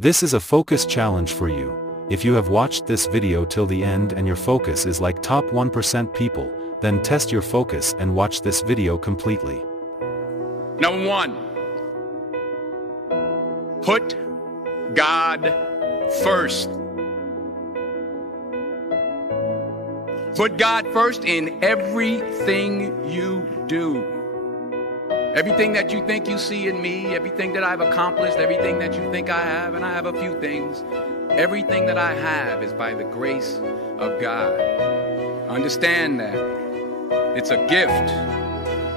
This is a focus challenge for you. If you have watched this video till the end and your focus is like top 1% people, then test your focus and watch this video completely. Number one, put God first. Put God first in everything you do. Everything that you think you see in me, everything that I've accomplished, everything that you think I have, and I have a few things, everything that I have is by the grace of God. Understand that. It's a gift.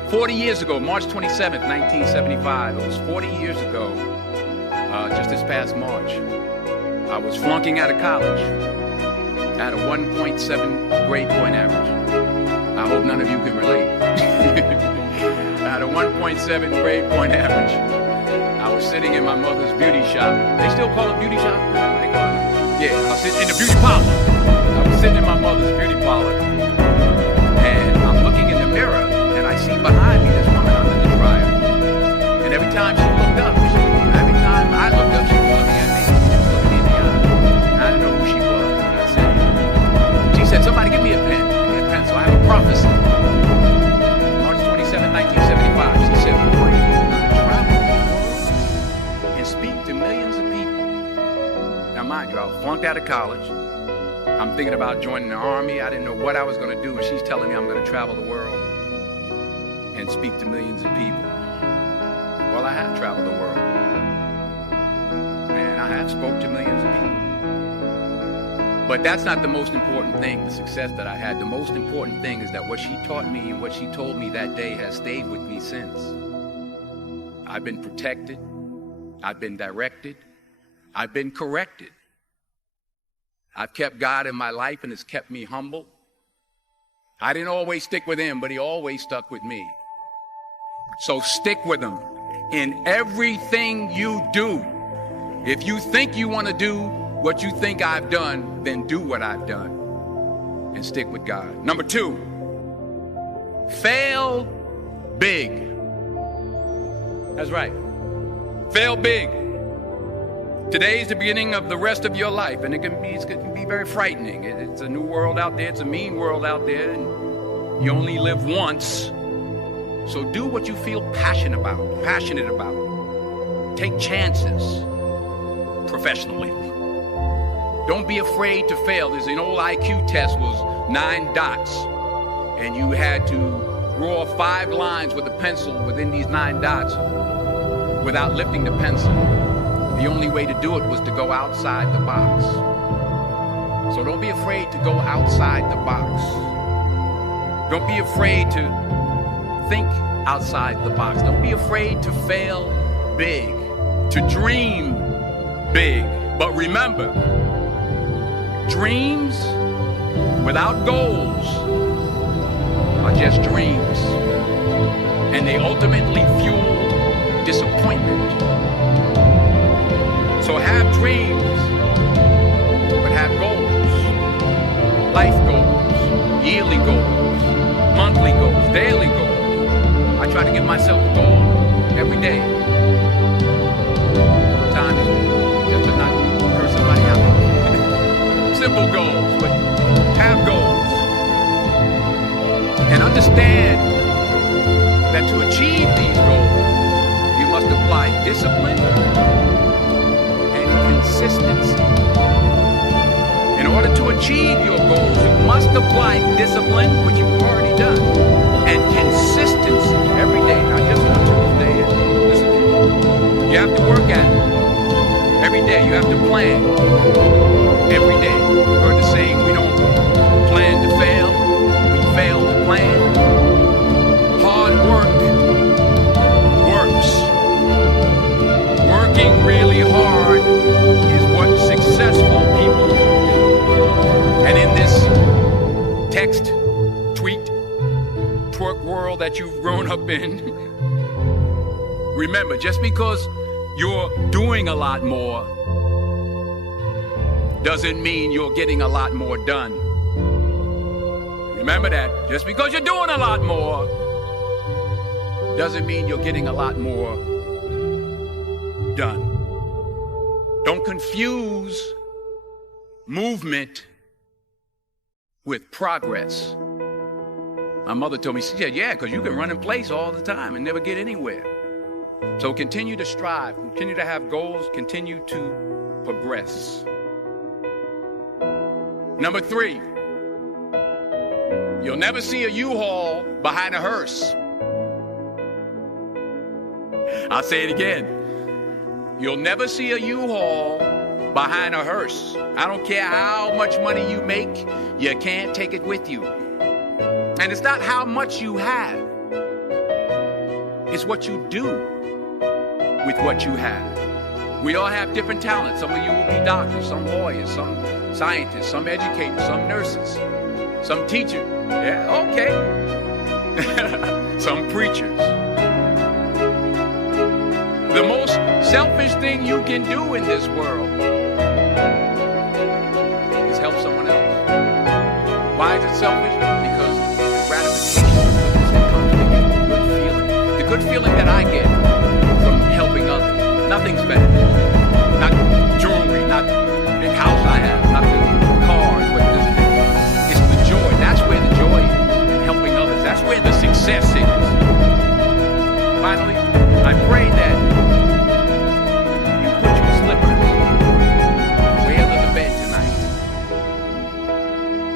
40 years ago, March 27th, 1975, it was 40 years ago, just this past March, I was flunking out of college. I had a 1.7 grade point average. I hope none of you can relate. I had a 1.7 grade point average. I was sitting in my mother's beauty shop. They still call it beauty shop? What do they call it? Yeah, I was sitting in the beauty parlor. I was sitting in my mother's beauty parlor. And I'm looking in the mirror, and I see behind me this woman under the dryer. And every time she looked up, every time I looked up, she was looking at me. She was looking me in the eye. I didn't know who she was. And I said, she said, somebody give me a pen. Give me a pen. So I have a prophecy. March 27, 1975. She said, boy, you're going to travel the world and speak to millions of people. Now, mind you, I was flunked out of college. I'm thinking about joining the army. I didn't know what I was going to do. And she's telling me I'm going to travel the world and speak to millions of people. Well, I have traveled the world. And I have spoke to millions of people. But that's not the most important thing, the success that I had. The most important thing is that what she taught me and what she told me that day has stayed with me since. I've been protected. I've been directed. I've been corrected. I've kept God in my life and it's kept me humble. I didn't always stick with him, but he always stuck with me. So stick with him in everything you do. If you think you want to do what you think I've done, then do what I've done and stick with God. Number two, fail big. That's right. Fail big. Today is the beginning of the rest of your life, and it can be very frightening. It's a new world out there. It's a mean world out there, and you only live once. So do what you feel passionate about. Take chances professionally. Don't be afraid to fail. There's an old IQ test was 9 dots, and you had to draw 5 lines with a pencil within these 9 dots without lifting the pencil. The only way to do it was to go outside the box. So don't be afraid to go outside the box. Don't be afraid to think outside the box. Don't be afraid to fail big, to dream big. But remember, dreams without goals are just dreams, and they ultimately fuel disappointment. So have dreams, but have goals. Life goals, yearly goals, monthly goals, daily goals. I try to give myself a goal every day. Sometimes just to not curse somebody out. Simple goals, but have goals. And understand that to achieve these goals, you must apply discipline and consistency. In order to achieve your goals, you must apply discipline, which you've already done, and consistency every day, not just on Tuesday. Listen, you have to work at it every day. You have to plan every day. You've heard the saying, we don't plan to fail, we fail to plan. Hard work works. Working really hard is what successful people do. And in this text, tweet, twerk world that you've grown up in, remember, just because you're doing a lot more doesn't mean you're getting a lot more done. Remember that. Just because you're doing a lot more doesn't mean you're getting a lot more done. Don't Don't confuse movement with progress. My mother told me, she said, yeah, because you can run in place all the time and never get anywhere. So continue to strive, continue to have goals, continue to progress. Number 3, you'll never see a U-Haul behind a hearse. I'll say it again. You'll never see a U-Haul behind a hearse. I don't care how much money you make, you can't take it with you. And it's not how much you have. It's what you do with what you have. We all have different talents. Some of you will be doctors, some lawyers, some scientists, some educators, some nurses, some teachers. Yeah, okay. Some preachers. The most selfish thing you can do in this world is help someone else. Why is it selfish? Because gratification comes to you, good feeling. The good feeling that I get from helping others. Nothing's better. Not jewelry, not the big house I have, not the cars, but it's the joy. That's where the joy is, in helping others. That's where the success is. Finally, I pray that you put your slippers way under the bed tonight,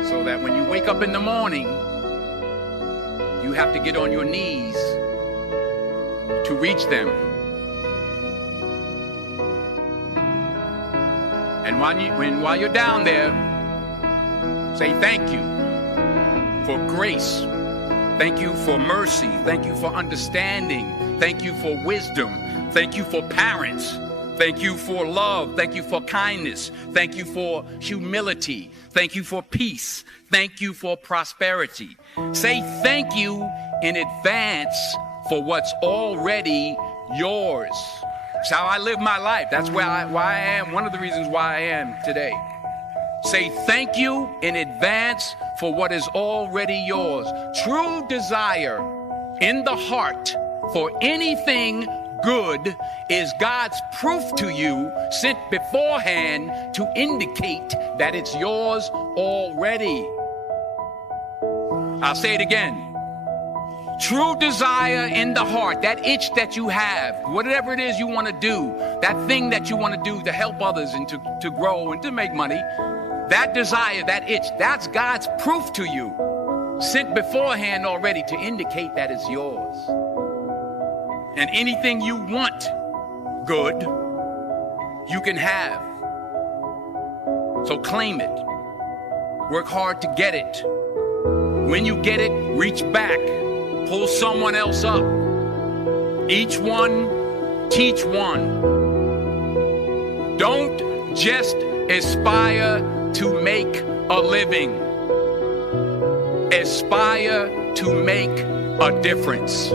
so that when you wake up in the morning, you have to get on your knees to reach them. And while you're down there, say thank you for grace. Thank you for mercy. Thank you for understanding. Thank you for wisdom. Thank you for parents. Thank you for love. Thank you for kindness. Thank you for humility. Thank you for peace. Thank you for prosperity. Say thank you in advance for what's already yours. That's how I live my life. That's why I am. One of the reasons why I am today. Say thank you in advance for what is already yours. True desire in the heart for anything good is God's proof to you, sent beforehand to indicate that it's yours already. I'll say it again. True desire in the heart, that itch that you have, whatever it is you want to do, that thing that you want to do to help others and to grow and to make money, that desire, that itch, that's God's proof to you, sent beforehand already to indicate that it's yours. And anything you want good, you can have. So claim it. Work hard to get it. When you get it, reach back. Pull someone else up. Each one, teach one. Don't just aspire to make a living. Aspire to make a difference.